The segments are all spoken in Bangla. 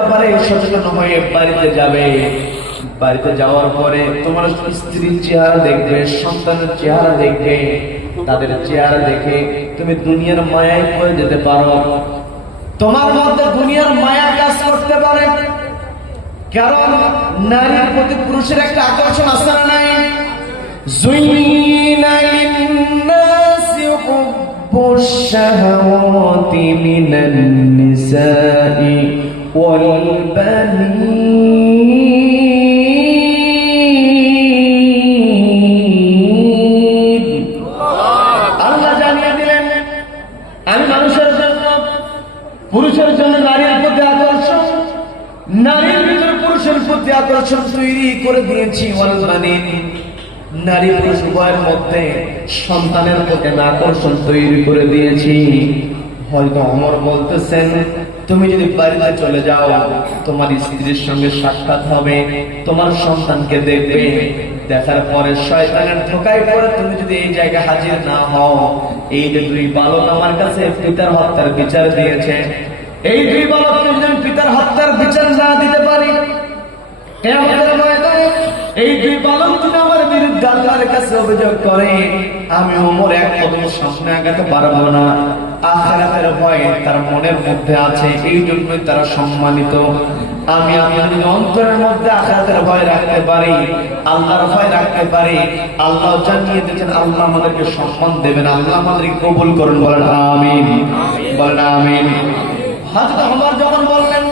ব্যাপারে সচেতন হয়ে বাড়িতে যাবে। বাড়িতে যাওয়ার পরে তোমার স্ত্রীর চেহারা দেখবে, সন্তানের চেহারা দেখবে, তাদের চেহারা দেখে তুমি দুনিয়ার মায়ায় পড়ে যেতে পারো। তোমার মধ্যে দুনিয়ার মায়া কাজ করতে পারে, কারণ নারীর প্রতি পুরুষের একটা আকর্ষণ আছে না নাই? যুইনা লিন-নাসি হুব্বুশ শাহাওয়াতি মিনান নিসাই ওয়াল বানীন। আল্লাহ জানিয়ে দিলেন আমি মানুষের জন্য, পুরুষের জন্য নারীর প্রতি আকর্ষণ, নারীর ভিতরে পুরুষের প্রতি আকর্ষণ তৈরি করে দিয়েছি। ওয়াল বানীন, নারী পুরুষ উভয়ের মধ্যে সন্তানের প্রতি আকর্ষণ তৈরি করে দিয়েছি। হয়তো ওমর বলতেছেন তুমি যদি বাড়িতে চলে যাও, তোমার স্ত্রীর সঙ্গে সাক্ষাৎ হবে, তোমার সন্তানকে দেখবে, দেখার পরে শয়তানের ধোঁকায় পড়ে তুমি যদি এই জায়গায় হাজির না হও, এই যে দুই বালক আমার কাছে পিতার হত্যার বিচার দিয়েছে, এই দুই বালককে যদি পিতার হত্যার বিচার না দিতে পারি, কিয়ামতের ময়দানে এই দুই বালক যদি আমার বিরুদ্ধে আল্লাহর কাছে অভিযোগ করে, আমি ওমর এক কদম সামনে আগাতে পারবো না। আখিরাতের ভয় তার মনের মধ্যে আছে, এই জন্যই তারা সম্মানিত। আমি যদি অন্তরের মধ্যে আখিরাতের ভয় রাখতে পারি, আল্লাহর ভয় রাখতে পারি, আল্লাহ জানিয়ে দিয়েছেন আল্লাহ আমাদেরকে সম্মান দেবেন, আল্লাহ আমাদেরকে কবুল করুন। বলেন আমিন, বলেন আমিন। হযরত ওমর যখন বললেন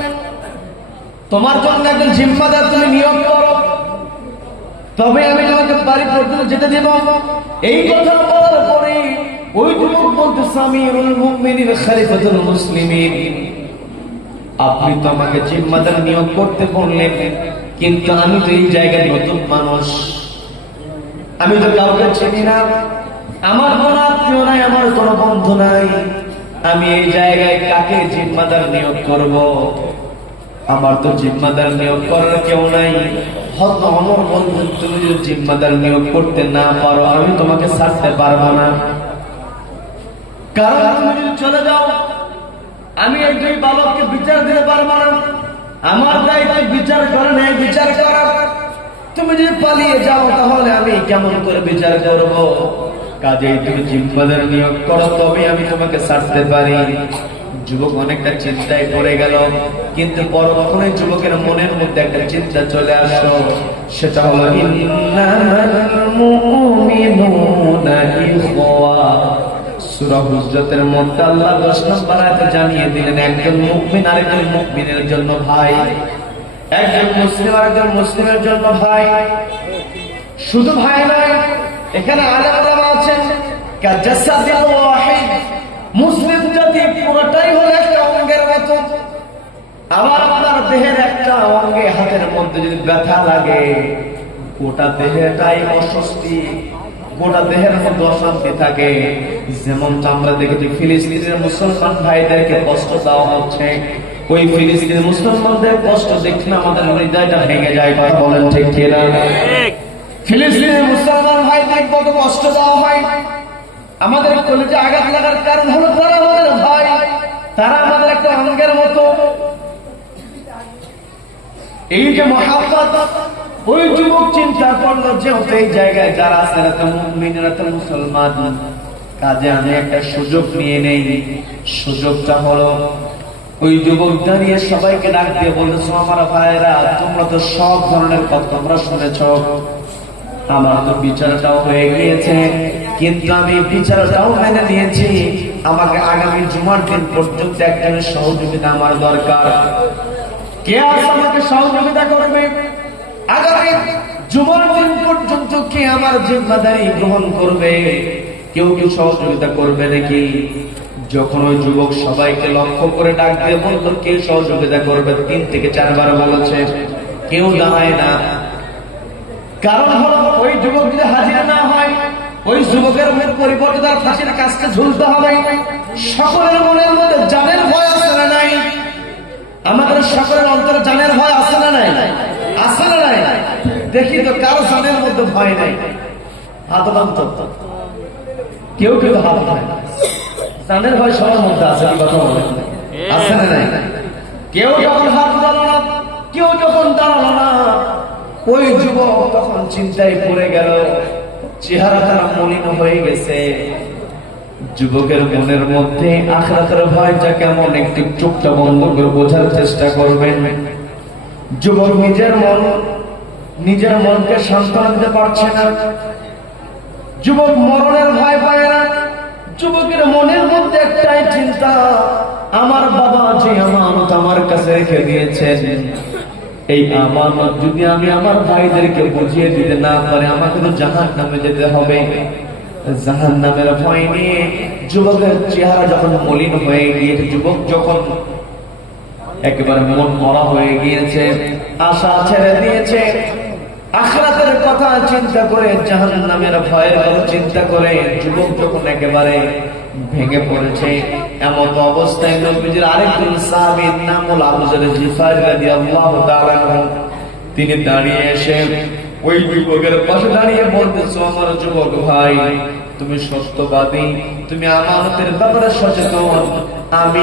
তোমার জন্য একজন জিম্মাদার তুমি নিয়োগ করো, তবে আমি তোমাকে বাড়ি পর্যন্ত যেতে দেব, এই কথা বলার পরে ওই যুবক বলতেছে আমিরুল মুমিনিন খলিফাতুল মুসলিমিন, আপনি তো আমাকে জিম্মাদার নিয়োগ করতে বললেন, কিন্তু আমি তো এই জায়গায় নতুন মানুষ, আমি তো কাউকে চিনি না, আমার কোনো আত্মীয় নাই, আমার কোনো বন্ধু নাই, আমি এই জায়গায় কাকে জিম্মাদার নিয়োগ করব? আমার তো জিম্মাদার নিয়োগ করার কেউ নাই। হযরত ওমর বললেন তুমি যদি জিম্মাদার নিয়োগ করতে না পারো, আমি তোমাকে ছাড়তে পারবো না, কারণ তুমি যদি চলে যাও আমি এই দুই বালককে বিচার দিতে পারবো না, আমার দায়িত্ব বিচার করা নেই, বিচার করা। তুমি যদি পালিয়ে যাও তাহলে আমি কেমন করে বিচার করব? কাজেই তুমি জিম্মাদার নিয়োগ করো, তবে আমি তোমাকে ছাড়তে পারি। যুবক অনেকটা চিন্তায় পড়ে গেল, কিন্তু পরক্ষণে যুবকের মনের মধ্যে একটা চিন্তা চলে আসলো, সেটা হলো ইন্নামাল মুমিনুনা ইখওয়া। সূরা হুজরাতের মধ্যে আল্লাহ 10 নম্বর আয়াতে জানিয়ে দিলেন একজন মুমিন আরেকজন মুমিনের জন্য ভাই, একজন মুসলিম আরেকজন মুসলিমের জন্য ভাই। শুধু ভাই নয়, এখানে আলেমরা আছেন কাজাসাদিল ওয়াহিদ, মুসলিম জাতি পুরোটাই হলো একটা অঙ্গের মতো। আমার আপনার দেহের একটা অঙ্গে হাতের মধ্যে যদি ব্যথা লাগে, গোটা দেহটাই অস্বস্তি, গোটা দেহের মধ্যে অশান্তি থাকে। যেমন আমরা দেখেছি ফিলিস্তিনের মুসলমান ভাইদেরকে কষ্ট দেওয়া হচ্ছে, ওই ফিলিস্তিনের মুসলমানদের কষ্ট দেখলে আমাদের হৃদয়টা ভেঙে যায়। কথা বলেন ঠিক কিনা? ফিলিস্তিনের মুসলমান ভাইদের কত কষ্ট দেওয়া হয়, আমাদের কলেজে আঘাত লাগার কারণ হলো তারা আমাদের ভাই, তারা আমাদের একটা অঙ্গের মতো। এই যে মহাব্বত, ওই যুবক চিন্তা করলো যে এই জায়গায় যারা আছে এরা তো মুমিন, এরা তো মুসলমান, কাজে আমি একটা সুযোগ নিয়ে নেই। সুযোগটা হলো ওই যুবক দাঁড়িয়ে সবাইকে ডাক দিয়ে বলতেছো আমার ভাইরা, তোমরা তো সব ধরনের কথা তোমরা শুনেছ, আমার তো বিচারটাও হয়ে গিয়েছে, কিন্তু আমি বিচারটাও মেনে নিয়েছি। আমাকে আগামী জুমার দিন পর্যন্ত একজনের সহযোগিতা আমার দরকার। কে আজ আমাকে সহযোগিতা করবে? আগামী জুমার দিন পর্যন্ত কে আমার জিম্মাদারি গ্রহণ করবে? কেউ কেউ সহযোগিতা করবে নাকি? যখন ওই যুবক সবাইকে লক্ষ্য করে ডাক দিয়ে বলতো কে সহযোগিতা করবে, 3 থেকে 4 বার বলেছে, কেউ দাঁড়ায় না। কারণ হলো ওই যুবক যদি হাজির না হয়, ওই যুবকের পরিবর্তে তার ফাঁসির কাজকে ঝুলতে হবে। সকলের মনের মধ্যে জানের ভয় আছে না নাই? আমাদের সকলের অন্তরে জানের ভয় আছে না নাই? আছে না নাই? দেখি তো কারো জানের মধ্যে ভয় নাই, হাত বান্ত কেউ কেউ হাত হয়, জানের ভয় সবার মধ্যে আছে। কি কথা বলে? আছে না নাই? কেউ যখন হাত বাঁধল কেউ যখন দাঁড়ালো না, ওই যুবক তখন চিন্তায় পড়ে গেল, চেহারা তারা মলিন হয়ে গেছে। যুবকের মনের মধ্যে আখিরাতের ভয়টা কেমন, একটু চোখটা বন্ধ করে বোঝার চেষ্টা করবেন। যুবক নিজের মনকে সান্ত্বনা দিতে পারছে না। যুবক মরণের ভয় পায় না। যুবকের মনের মধ্যে একটাই চিন্তা, আমার বাবা যে আমানত আমার কাছে রেখে দিয়েছেন, এই আমানত যদি আমি আমার ভাইদেরকে বুঝিয়ে দিতে না পারি, আমাকে তো জাহান্নামে যেতে হবে। জাহান্নামের ভয় নিয়ে যুবকের চেহারা যখন মলিন হয়ে গিয়েছে, যুবক যখন একেবারে মন মরা হয়ে গিয়েছে, আশা ছেড়ে দিয়েছে, আখিরাতের কথা চিন্তা করে, জাহান্নামের ভয়ের কথা চিন্তা করে যুবক যখন একেবারে ভেঙে পড়েছে, এমন অবস্থায় নবীজির আরেকজন সাহাবীর নাম হল আবু যর গিফারী রাদিয়াল্লাহু তাআলা আনহু, তিনি দাঁড়িয়ে এসে ওই যুবকের পাশে দাঁড়িয়ে বলতেছে, আমার যুবক ভাই, তুমি সত্যবাদী, তুমি আমানতের ব্যাপারে সচেতন, আমি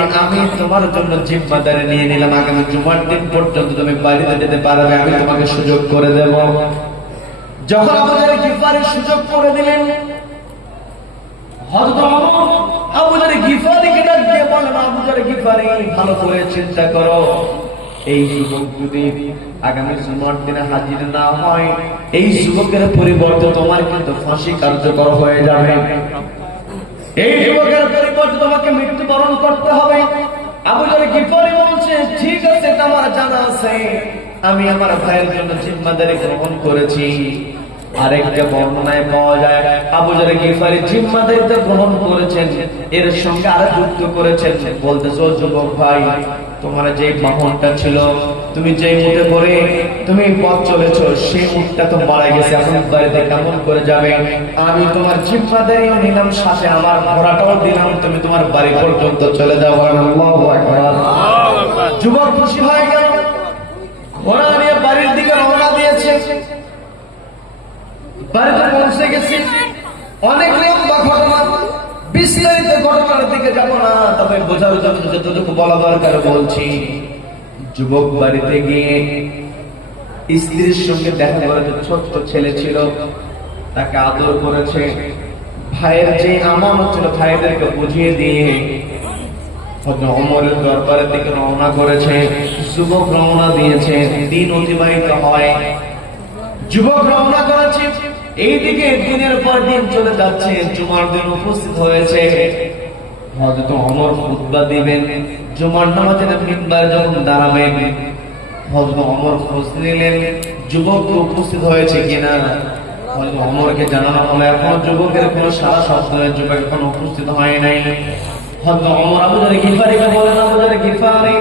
তোমার জন্য জিম্মাদারি নিয়ে নিলাম, আগামী জুমার দিন পর্যন্ত তুমি বাড়িতে যেতে পারবে, আমি তোমাকে সুযোগ করে দেব। যখন আবু যর গিফারী সুযোগ করে দিলেন, হযরত ওমর আবু যর গিফারীকে ডাক দিয়ে বললেন, আবু যর গিফারী, ভালো করে চিন্তা করো, এই যুবক যদি আগামী জুমার দিনে হাজির না হয়, এই যুবকের পরিবর্তে তোমার কিন্তু ফাঁসি কার্যকর হয়ে যাবে, এই যুবকের পরিবর্তে তোমাকে মৃত্যুবরণ করতে হবে। আবু যর গিফারী বলছে, ঠিক আছে, আমার জানা আছে, আমি আমার ভাইয়ের জন্য জিম্মাদারি গ্রহণ করেছি। আরেকটা বর্ণনায় পাওয়া যায়, আবু যর গিফারী জিম্মাদারিটা গ্রহণ করেছেন, এর সঙ্গে আরো যুক্ত করেছেন, বলতেছে, যুবক ভাই, তোমার যে বাহনটা ছিল, তুমি যে উটে করে তুমি পথ চলেছো, সেই উটটা তো মারা গেছে, এখন বাড়িতে কেমন করে যাবে? আমি তোমার জিম্মাদারিও নিলাম, সাথে আমার ঘোড়াটাও দিলাম, তুমি তোমার বাড়ি পর্যন্ত চলে যাও। আল্লাহু আকবার। যুবক খুশি হয়ে গেল, ঘোড়া নিয়ে বাড়ির দিকে রওনা দিয়েছে। বাড়িতে পৌঁছে গেছে, অনেক লম্বা ঘটনা, বিস্তারিত ঘটনার দিকে যাব না, তবে বোঝার জন্য যতটুকু বলা দরকার বলছি। যুবক বাড়িতে গিয়ে স্ত্রীর সঙ্গে দেখা করেছে, ছোট্ট ছেলে ছিল, তাকে আদর করেছে, ভাইয়ের যে আমানত ছিল ভাইদেরকে বুঝিয়ে দিয়ে ওমরের দরবারের দিকে রওনা করেছে। যুবক রওনা দিয়েছে, দিন অতিবাহিত হয়, যুবক রওনা করেছে, এইদিকে দিনের পর দিন চলে যাচ্ছে, জুমার দিন উপস্থিত হয়েছে। হযরত ওমর খুতবা দিবেন, জুমার নামাজের মিম্বারে যখন দাঁড়াবেন, হযরত ওমর খোঁজ নিলেন যুবক উপস্থিত হয়েছে কিনা। হযরত ওমরকে জানানো হলো, এখনো যুবকের কোনো সারা শব্দ নেই, যুবক এখনো উপস্থিত হয় নাই। হযরত ওমর আবু যর গিফারীকে বলেন, আবু যর গিফারী,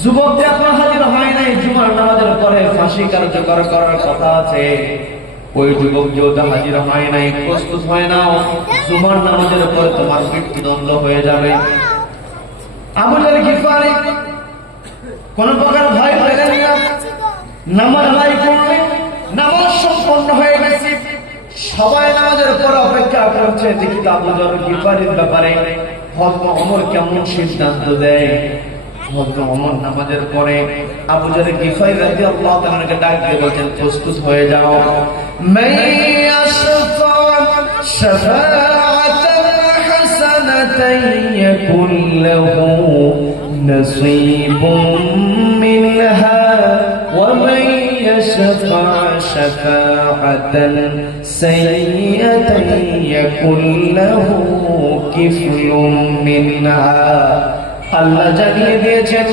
যুবক এখনো হাজির হয় নাই, জুমার নামাজের পরে ফাঁসি কার্যকর করার কথা আছে, ওই যুবক যেহেতু হাজির হয় নাই, প্রস্তুত হয় না, জুমার নামাজের পরে তোমার মৃত্যুদণ্ড হয়ে যাবে। আবু যর গিফারী কোন প্রকার ভয় পেলেন না, নামাজ আদায় করলেন, নামাজ সম্পন্ন হয়ে গেছে, সবাই নামাজের পর অপেক্ষা করছে, দেখি আবু যর গিফারীর ব্যাপারে হযরত ওমর কেমন সিদ্ধান্ত দেয়। হযরত ওমর নামাজের পরে আবু যর গিফারী রাদিয়াল্লাহু তাআলা কে ডাক দিয়ে বলেন, প্রস্তুত হয়ে যাও। মাইয়াশফা শাফাআতান হাসানাতান ইয়াকুল লাহু নাসীবুম মিনহা ওয়া মাইয়াশফা শাফাআতান সাইয়্যাতান ইয়াকুল লাহু কিফলুম মিনহা। আল্লাহ জানিয়ে দিয়েছেন,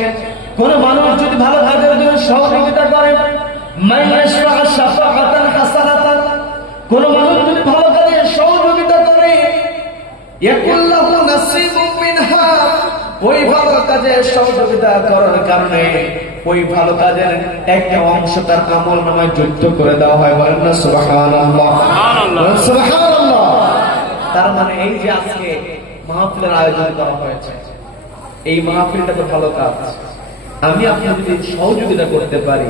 কোন মানুষ যদি ভালো কাজের জন্য সহযোগিতা করে, মাইয়াশফা শাফাআতান হাসানাতান, কোন মানুষ যদি ভালো কাজে সহযোগিতা করে, ইয়াকুল লাহু নাসীবুম মিনহা, ওই ভালো কাজে সহযোগিতা করার কারণে ওই ভালো কাজের একটা অংশ তার আমলনামায় যুক্ত করে দেওয়া হয়। বলেন না সুবহানাল্লাহ, সুবহানাল্লাহ। তার মানে এই যে আজকে মাহফিলের আয়োজন করা হয়েছে, এই মাহফিলটা তো ভালো কাজ, আমি আপনি যদি সহযোগিতা করতে পারি,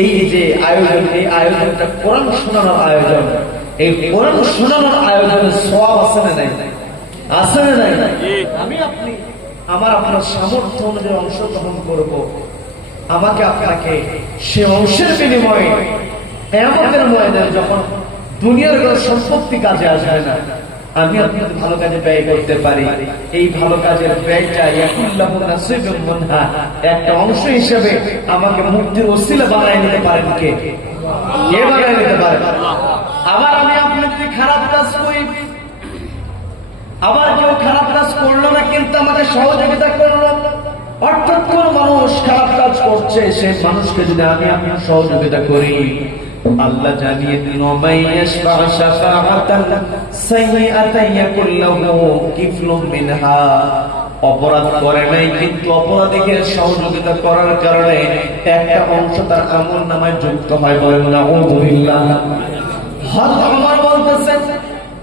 এই যে আয়োজন, এই আয়োজনটা কোরআন শোনানোর আয়োজন, এই কোরআন শোনানোর আয়োজনে সওয়াব আছে না নাই? আছে না নাই? আমি আপনি আমার আপনার সামর্থ্য অনুযায়ী অংশগ্রহণ করব, আমাকে আপনাকে সে অংশের বিনিময়ে কিয়ামতের ময়দানে যখন দুনিয়ার কোনো সম্পত্তি কাজে আসবে না, আমি আপনাকে ভালো কাজে ব্যয় করতে পারি, এই ভালো কাজের ব্যয়টা ইয়াকুল্লাহু নাসিবুম মিনহা একটা অংশ হিসেবে আমাকে মুক্তির ওসিলা বানায় নিতে পারেন কে? কে বানায় নিতে পারেন? আবার আমি আপনি যদি খারাপ কাজ করি, আবার কেউ খারাপ কাজ করলো না কিন্তু আমাকে সহযোগিতা করলো, অর্থাৎ কোন মানুষ খারাপ কাজ করছে সেই মানুষকে যদি আমি আপনার সহযোগিতা করি, আল্লাহ জানিয়ে দিন অপরাধ করে নাই কিন্তু অপরাধীকে সহযোগিতা করার কারণে একটা অংশ তার আমল নামায় যুক্ত হয়, বলেন নাউযুবিল্লাহ। হযরত ওমর বলতেছেন,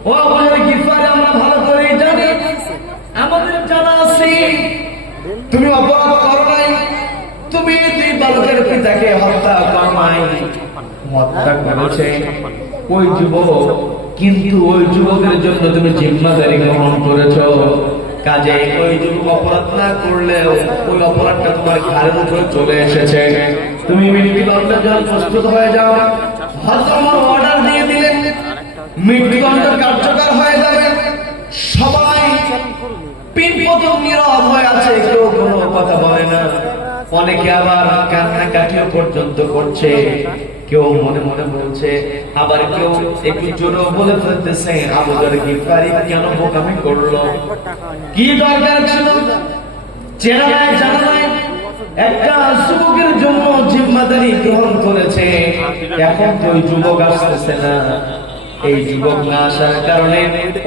ও আবু গিফারি, আমরা ভালো করে জানি, আমাদের জানা আছে তুমি অপরাধ করো নাই, তুমি দুই বালকের পিতাকে হত্যা করেছে ওই যুবক, কিন্তু ওই যুবকের জন্য তুমি জিম্মাদারি গ্রহণ করেছ, কাজে ওই যুবক অপরাধ না করলেও ওই অপরাধটা তোমার ঘাড়ের উপরে চলে এসেছে, তুমি মৃত্যুদণ্ডের জন্য প্রস্তুত হয়ে যাও। হযরত ওমর অর্ডার দিয়ে দিলেন, মৃত্যুদণ্ড কার্যকর হয়ে যাবে। সবাই পিনপতন নীরব হয়ে আছে, কেউ কোনো কথা বলে না, অনেকে আবার কান্নাকাটিও পর্যন্ত করছে, কেউ মনে মনে বলছে, আবার কেউ একটু জোরে বলে ফেলতেছে, আবু যর গিফারি কেন বোকামি করলো, কি দরকার ছিল, চেনা নাই জানা নাই, একটা যুবকের জন্য জিম্মাদারি গ্রহণ করেছে, এখন তো ওই যুবক আসতেছে না, এই যুবক না আসার কারণে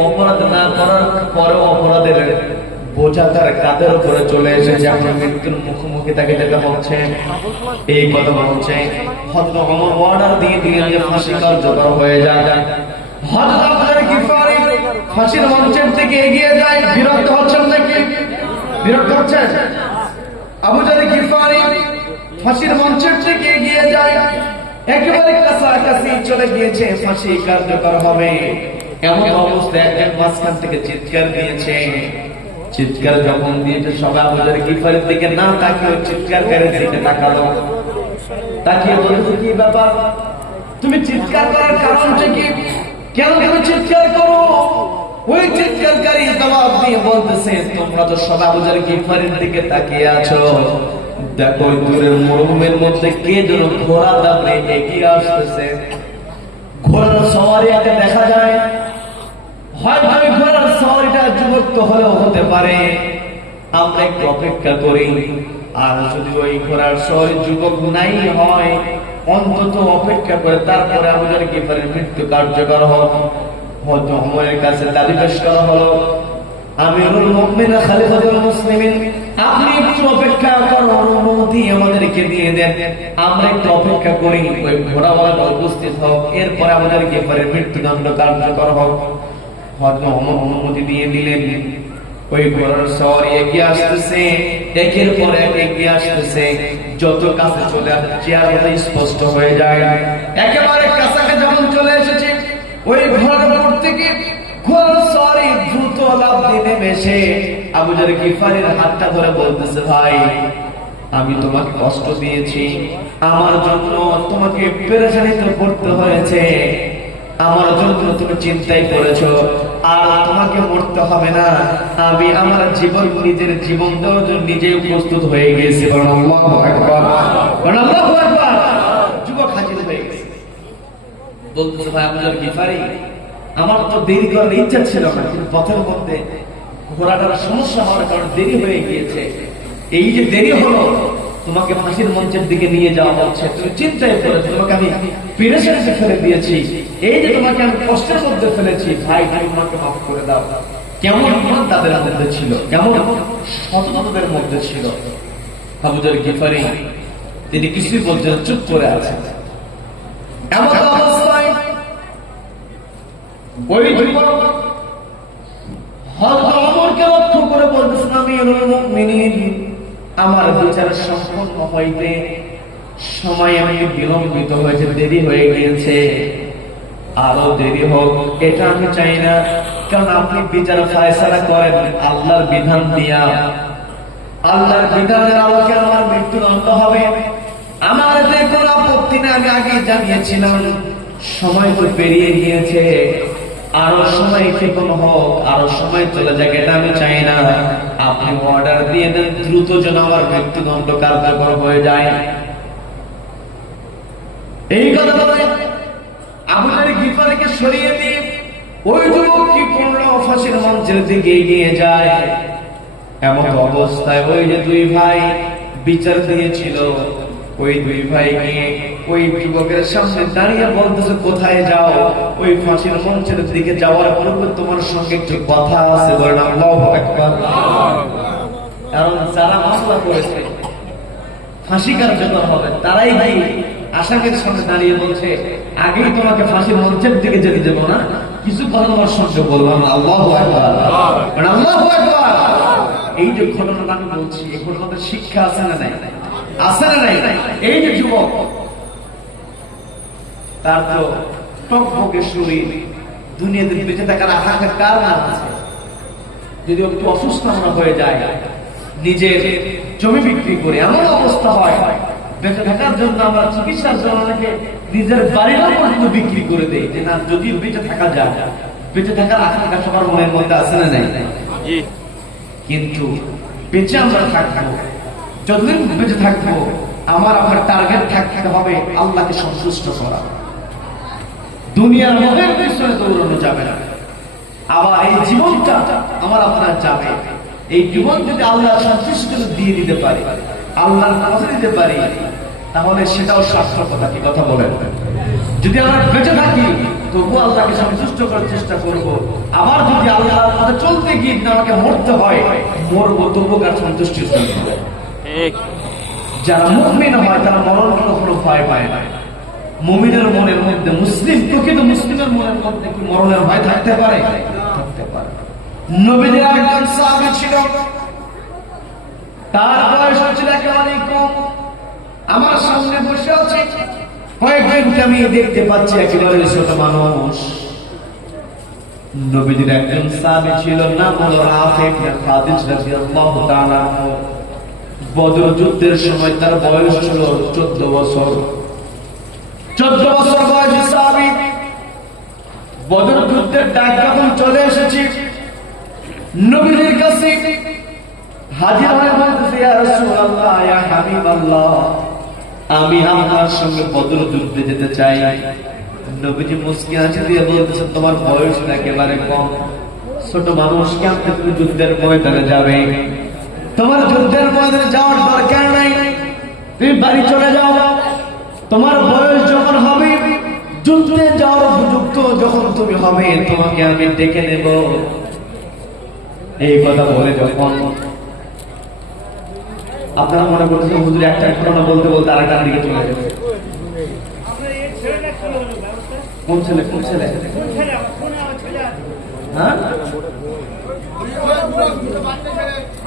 অপরাধ না করার পরেও অপরাধের বোঝা তার কাঁধের উপরে চলে এসেছে, আপনার মৃত্যুর মুখোমুখি তাকে যেতে হচ্ছে, এই কথা বলছে। হযরত ওমর অর্ডার দিয়ে দিলেন যে ফাঁসি কার্যকর হয়ে যায়। হযরত আবু যর গিফারি ফাঁসির মঞ্চের দিকে এগিয়ে যায়, বিরক্ত হচ্ছেন নাকি? বিরক্ত হচ্ছেন? আবু যর গিফারি ফাঁসির মঞ্চের দিকে এগিয়ে যায়, একেবারে কাছাকাছি চলে গিয়েছে, ফাঁসি কার্যকর হবে এমন অবস্থায় একজন মাঝখান থেকে চিৎকার দিয়েছে। চিৎকার যখন দিয়েছে, সবাই আবু যর গিফারির দিকে না তাকিয়ে চিৎকারকারীর দিকে তাকালো, তাকিয়ে বলছে, কি ব্যাপার, তুমি চিৎকার করার কারণটা কি, কেন তুমি চিৎকার করো? ওই চিৎকারকারী জবাব দিয়ে বলতেছে, তোমরা তো সবাই আবু যর গিফারির দিকে তাকিয়ে আছো, দেখো দূরের মরুভূমির মধ্যে কে যেন ঘোড়া দাঁড়ে এগিয়ে আসতেছে, ঘোড়ার সওয়ারিকে দেখা যায়, হয়তো ওই ঘোড়ার সওয়ারিটা যুবক তো হলেও হতে পারে, আমরা একটু অপেক্ষা করি, আর যদি ওই ঘোড়ার সওয়ারি যুবক নাই হয়, অন্তত অপেক্ষা করে তারপরে আবু যর গিফারির মৃত্যু কার্যকর হোক। হযরত ওমরের কাছে দাবি পেশ করা হলো, আমিরুল মুমিনিন খলিফাতুল মুসলিমিন, আপনি একটু অপেক্ষা করার অনুমতি আমাদেরকে দিয়ে দেন, আমরা একটু অপেক্ষা করি, ওই ঘোড়াওয়ালা উপস্থিত হোক, এরপরে আবু যর গিফারির মৃত্যুদণ্ড কার্যকর হোক। হযরত ওমর অনুমতি দিয়ে দিলেন, ওই ঘোড়ার সওয়ারি এগিয়ে আসতেছে, একের পর এক এগিয়ে আসতেছে, যত কাছে চলে আসে চেহারাটা স্পষ্ট হয়ে যায়, একেবারে কাছাকাছি যখন চলে এসেছে, ওই ঘোড়ার উপর থেকে ঘোড়ার সওয়ারি দ্রুত লাফ দিয়ে নেমে এসে আবু যর গিফারির হাতটা ধরে বলতেছে, ভাই আমি তোমাকে কষ্ট দিয়েছি, আমার জন্য তোমাকে পেরেশানিতে পড়তে হয়েছে, আমার জন্য তুমি চিন্তাই করেছো, আর তোমাকে মরতে হবে না, আমি আমার জীবন নিজের জীবন দেওয়ার জন্য নিজেই প্রস্তুত হয়ে গেছি। আল্লাহু আকবার, আল্লাহু আকবার। যুবক হাজির হয়ে গেছে, বলতেছে, ভাই আবু যর গিফারি, আমার তো দেরি করার ইচ্ছা ছিল না, কিন্তু পথের মধ্যে ঘোড়াটার সমস্যা হওয়ার কারণে দেরি হয়ে গিয়েছে, এই যে দেরি হলো, তোমাকে ফাঁসির মঞ্চের দিকে নিয়ে যাওয়া হচ্ছে, তুমি চিন্তায় পড়েছো, তোমাকে আমি পেরেশানিতে ফেলে দিয়েছি, এই যে তোমাকে আমি কষ্টের মধ্যে ফেলেছি, ভাই তুমি আমাকে মাফ করে দাও। কেমন ইমান তাদের মধ্যে ছিল, কেমন সততাদের মধ্যে ছিল। আবু যর গিফারি তিনি কিছুই বলছেন, চুপ করে আছেন। এমন অবস্থায় ওই যুবক হযরত ওমরকে লক্ষ্য করে বলতেছেন, আমিরুল মুমিনিন, আমার বিচার সম্পন্ন হইতে সময় আমি বিলম্বিত হয়েছে, দেরি হয়ে গিয়েছে, আরো দেরি হোক এটা আমি চাই না, কারণ আপনি বিচার ফায়সালা করেন আল্লাহর বিধান দিয়া, আল্লাহর বিধানের আলোকে আমার মৃত্যুদণ্ড হবে, আমার এতে কোনো আপত্তি নেই। আমি আগে জানিয়েছিলাম, সময় তো পেরিয়ে গিয়েছে, আরো সময় ক্ষেপণ হোক, আরো সময় চলে যাক, এটা আমি চাই না। আপনি অর্ডার দিয়ে দেন দ্রুত যেন আমার মৃত্যুদণ্ড কার্যকর হয়ে যায়। এই কথা বলে আবু জাহল গিফারীকে সরিয়ে দিয়ে ওই যুবক কি করলো, ফাঁসির মঞ্চের দিকে এগিয়ে যায়। এমন অবস্থায় ওই যে দুই ভাই বিচার দিয়েছিল, ওই দুই ভাই গিয়ে ওই যুবকের সামনে দাঁড়িয়ে বলতেছে, কোথায় যাও? ওই ফাঁসির মঞ্চের দিকে যাওয়ার পূর্বে তোমার সঙ্গে একটু কথা আছে, বলেন আল্লাহু আকবার। কারণ যারা মামলা করেছে ফাঁসি কার্যকর হবে, তারাই ভাই আসামির সামনে দাঁড়িয়ে বলছে, আগেই তোমাকে ফাঁসির মঞ্চের দিকে যেতে দেবো না, কিছু কথা তোমার সঙ্গে বললাম। আল্লাহু আকবার, আল্লাহু আকবার। এই যে ঘটনাটা আমি বলছি, এই ঘটনাতে শিক্ষা আছে না নাই? আছে না নাই? এই যে যুবক, তার তো টকবকে শরীর, দুনিয়াতে বেঁচে থাকার আকাঙ্ক্ষা কার না আছে? যদি একটু অসুস্থ আমরা হয়ে যায়, নিজের জমি বিক্রি করে এমন অবস্থা হয়, বেঁচে থাকার জন্য আমরা চিকিৎসার জন্য অনেকে নিজের বাড়িটাও পর্যন্ত বিক্রি করে দেয়, যে না যদি বেঁচে থাকা যায়। বেঁচে থাকার আকাঙ্ক্ষা সবার মনের মধ্যে আছে না নাই? কিন্তু বেঁচে আমরা থাকবো, যতদিন বেঁচে থাকবো আমার টার্গেট থাকতে হবে আল্লাহকে সন্তুষ্ট করা। দুনিয়ার মনের পিছনে দৌড়ানো যাবে না। আবার এই জীবনটা আমার আপনার যাবে, এই জীবন যদি আল্লাহ সন্তুষ্ট দিয়ে দিতে পারি, আল্লাহর কথা দিতে পারি, তাহলে সেটাও সার্থকতা। কি কথা বলেন? যদি আমরা বেঁচে থাকি তবু আল্লাহকে সন্তুষ্ট করার চেষ্টা করব। আবার যদি আল্লাহর পথে চলতে গিয়ে আমাকে মরতে হয়, মরবো তবু কার সন্তুষ্টির জন্য। যারা মুমিন হয় তারা মরণকে কখনো ভয় পায় না। মুমিনের মনের মধ্যে, মুসলিম প্রকৃত মুসলিমের মনের মধ্যে কি মরণের ভয় থাকতে পারে? থাকতে পারে। নবীজির একজন সাহাবী ছিল, তার বয়স ছিল একেবারে কম। আমার সামনে বসে আছে, কয়েকজনকে আমি দেখতে পাচ্ছি একেবারে ছোট মানুষ। নবীজির একজন সাহাবী ছিল, নাম হলো রাফি ইবনে খাদিজ রাদিয়াল্লাহু তাআলা। বদর যুদ্ধের সময় তার বয়স ছিল 14 বছর। 14 বছর বয়সী সাহাবী। বদর যুদ্ধের ডাক যখন চলে এসেছে নবীজির কাছে, হাজির হয়ে বলতেছে, ইয়া রাসূলুল্লাহ, ইয়া হাবিবাল্লাহ, আমি আপনার সঙ্গে বদর যুদ্ধে যেতে চাই। নবীজি মুস্কি হাসি দিয়ে বলতেছে, তোমার বয়স একেবারে কম, ছোট মানুষ, কেমন তুমি যুদ্ধের ময়দানে যাবে? তোমার যুদ্ধের ময়দানে যাওয়ার দরকার নাই, তুমি বাড়ি চলে যাও। তোমার বয়স যখন হবে, যুদ্ধে যাওয়ার উপযুক্ত যখন তুমি হবে, তোমাকে আমি ডেকে নেব। এই কথা বলে যখন আপনারা মনে করছেন হুজুর একটা ঘটনা বলতে বলতে আরেকটার দিকে চলে যাবে। কোন ছেলে? কোন ছেলে? হ্যাঁ,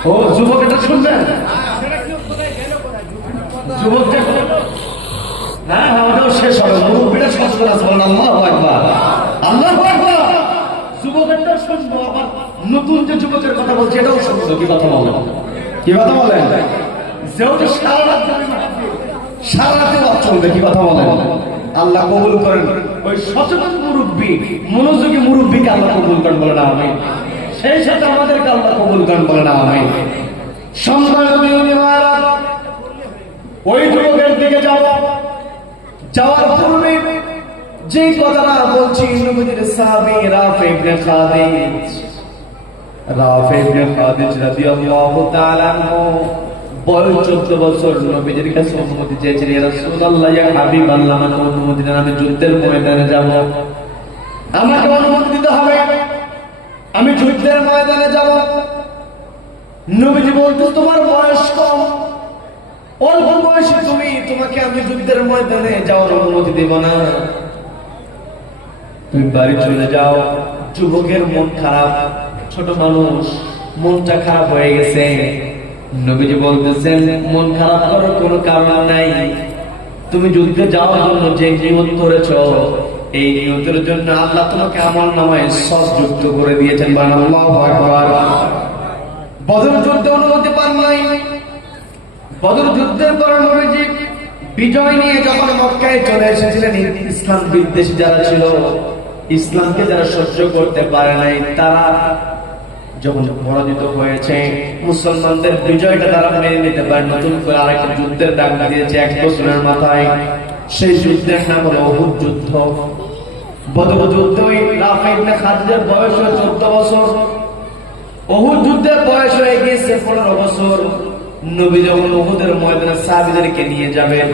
ও যুবক, এটা শুনবেন? যুবক, হ্যাঁ হ্যাঁ, ওটাও শেষ হবে। মুরব্বীরা সচেতন আছে, বলেন আল্লাহু আকবার, আল্লাহু আকবার। যুবকেরটা শুনবো, আবার নতুন যে যুবকের কথা বলছে এটাও শুনবো। কি কথা বলেন? কি কথা বলেন? যেহেতু সারা রাতে চলবে। কি কথা বলেন? আল্লাহ কবুল করেন। ওই সচেতন মুরব্বী, মনোযোগী মুরব্বীকে আল্লাহ কবুল করেন, বলে না আমি। সেই সাথে আমাদেরকে আল্লাহ কবুল করেন, বলে না আমি। ওই যুবকের দিকে যাওয়ার পূর্বে যে কথাটা বলছি, নবীজির সাহাবী রাফি ইবনে খাদিজ রাদিয়াল্লাহু তাআলা আনহু, বয়স 14 বছর। নবীজির কাছে অনুমতি চেয়েছিলেন, ইয়া রাসূলুল্লাহ, ইয়া হাবিবাল্লাহ, আমাকে অনুমতি দেন, আমি যুদ্ধের ময়দানে যাব। আমাকে অনুমতি দিতে হবে, আমি যুদ্ধের ময়দানে যাব। নবীজি বলতো, তোমার বয়স কম, অল্প বয়সে তোমাকে আমি যুদ্ধের ময়দানে যাওয়ার অনুমতি দেব না, তুমি বাড়ি চলে যাও। যুবকের মন খারাপ, ছোট মানুষ, মনটা খারাপ হয়ে গেছে। নবীজি বলতেছেন, মন খারাপ করার কোনো কারণ নাই, তুমি যুদ্ধে যাওয়ার জন্য যে নিয়ত করেছ, এই নিয়তের জন্য আল্লাহ তোমাকে আমল নামায় সব যুক্ত করে দিয়েছেন। আল্লাহু আকবার। বদর যুদ্ধে অনুমতি পান নাই। বদর যুদ্ধের পর নবীজি বিজয় নিয়ে যখন মক্কায় চলে এসেছিলেন, ইসলাম বিদ্বেষী যারা ছিল, ইসলামকে যারা সহ্য করতে পারে নাই, তারা যখন পরাজিত হয়েছে, মুসলমানদের বিজয়টা তারা মেনে নিতে পারে, নতুন করে আরেকটা যুদ্ধের ডাক দিয়েছে 1 বছরের মাথায়। সেই যুদ্ধের নাম হলো উহুদ যুদ্ধ। বদর যুদ্ধে রাফি ইবনে খাদিজার বয়স 14 বছর, উহুদ যুদ্ধের বয়স হয়ে গিয়েছে 15 বছর। নবী যখন উহুদের ময়দানে সাহাবীদেরকে নিয়ে যাবেন,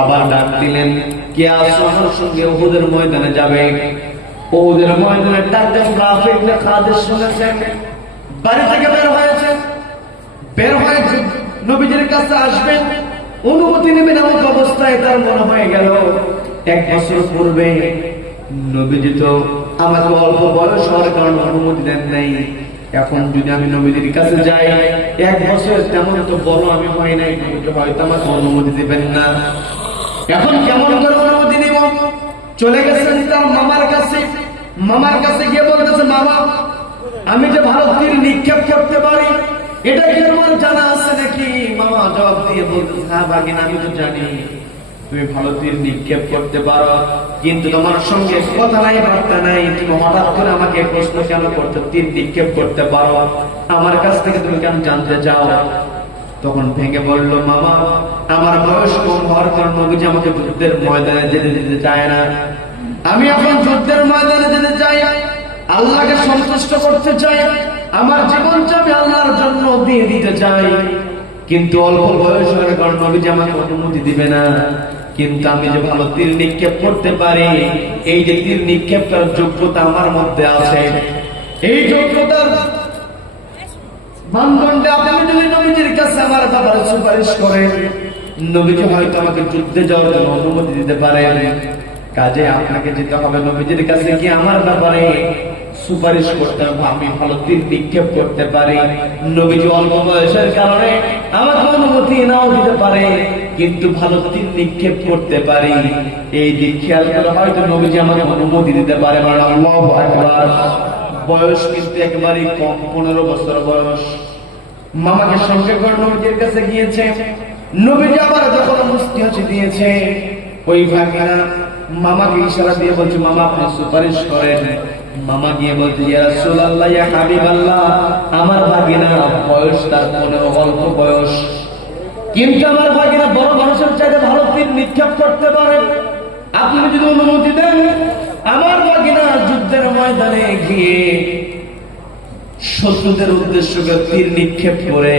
আবার ডাক দিলেন, কে আসো আমার সঙ্গে উহুদের ময়দানে যাবে। উহুদের ময়দানে ডাক যখন রাফি ইবনে খাদিজ শুনেছেন, বাড়ি থেকে বের হয়েছে, বের হয়ে নবীজির কাছে আসবেন, অনুমতি নেবেন, এমন অবস্থায় তার মনে হয়ে গেল 1 বছর পূর্বে নবীজি তো আমাকে অল্প বয়স হওয়ার কারণে অনুমতি দেন নাই। এখন যদি আমি নবীজির কাছে যাই, 1 বছর তেমন তো বড় আমি হয় নাই, হয়তো আমাকে অনুমতি দিবেন না। এখন কেমন করে অনুমতি নিব? চলে গেছেন তার মামার কাছে। মামার কাছে গিয়ে বলতেছে, মামা আমি যে ভালো তীর নিক্ষেপ করতে পারি, এটা কি তোমার জানা আছে নাকি? মামা জবাব দিয়ে বলতেছে, হ্যাঁ ভাগিনা, আমি তো জানি তুমি ভালো তীর নিক্ষেপ করতে পারো, কিন্তু তোমার সঙ্গে কথা নাই, বার্তা নাই, তুমি হঠাৎ করে আমাকে প্রশ্ন কেন করতে, তীর নিক্ষেপ করতে পারো, আমার কাছ থেকে তুমি কেন জানতে চাও? তখন ভেঙে বলল, মামা আমার বয়স কম হওয়ার কারণে নবীজি আমাকে যুদ্ধের ময়দানে যেতে দিতে চায় না। আমি এখন যুদ্ধের ময়দানে যেতে চাই, আল্লাহকে সন্তুষ্ট করতে চাই, আমার জীবনটা আমি আল্লাহর জন্য দিয়ে দিতে চাই, কিন্তু অল্প বয়স হওয়ার কারণে নবীজি আমাকে অনুমতি দিবে না। কিন্তু আমি যে ভালো তীর নিক্ষেপ করতে পারি, এই যে তীর নিক্ষেপ করার যোগ্যতা আমার মধ্যে আছে, এই যোগ্যতার মানদণ্ডে আপনি যদি নবীজির কাছে আমার ব্যাপারে সুপারিশ করেন, নবীজি হয়তো আমাকে যুদ্ধে যাওয়ার জন্য অনুমতি দিতে পারেন। কাজে আপনাকে যেতে হবে নবীজির কাছে গিয়ে আমার ব্যাপারে সুপারিশ করতে হবে, আমি ভালো তীর নিক্ষেপ করতে পারি। নবীজি অল্প বয়সের কারণে আমাকে অনুমতি নাও দিতে পারে, কিন্তু ভালো তীর নিক্ষেপ করতে পারি, এই দিক খেয়াল করে হয়তো নবীজি আমাকে অনুমতি দিতে পারে। আল্লাহু আকবার। বয়স কিন্তু একেবারেই কম, 15 বছর বয়স। মামাকে সঙ্গে করে নবীজির কাছে গিয়েছে। নবীজি আবার যখন মুস্তি হাসি দিয়েছে, ওই ভাগিনা মামাকে ইশারা দিয়ে বলছে, মামা আপনি সুপারিশ করেন। মামা গিয়ে বলছে, ইয়া রাসূলুল্লাহ, ইয়া হাবিবাল্লাহ, আমার ভাগিনা বয়স তার 15, অল্প বয়স, কিন্তু আমার ভাগিনা বড় মানুষের চাইতে ভালো তীর নিক্ষেপ করতে পারে, আপনি যদি অনুমতি দেন আমার ভাগিনা যুদ্ধের ময়দানে গিয়ে শত্রুদের উদ্দেশ্য করে তীর নিক্ষেপ করে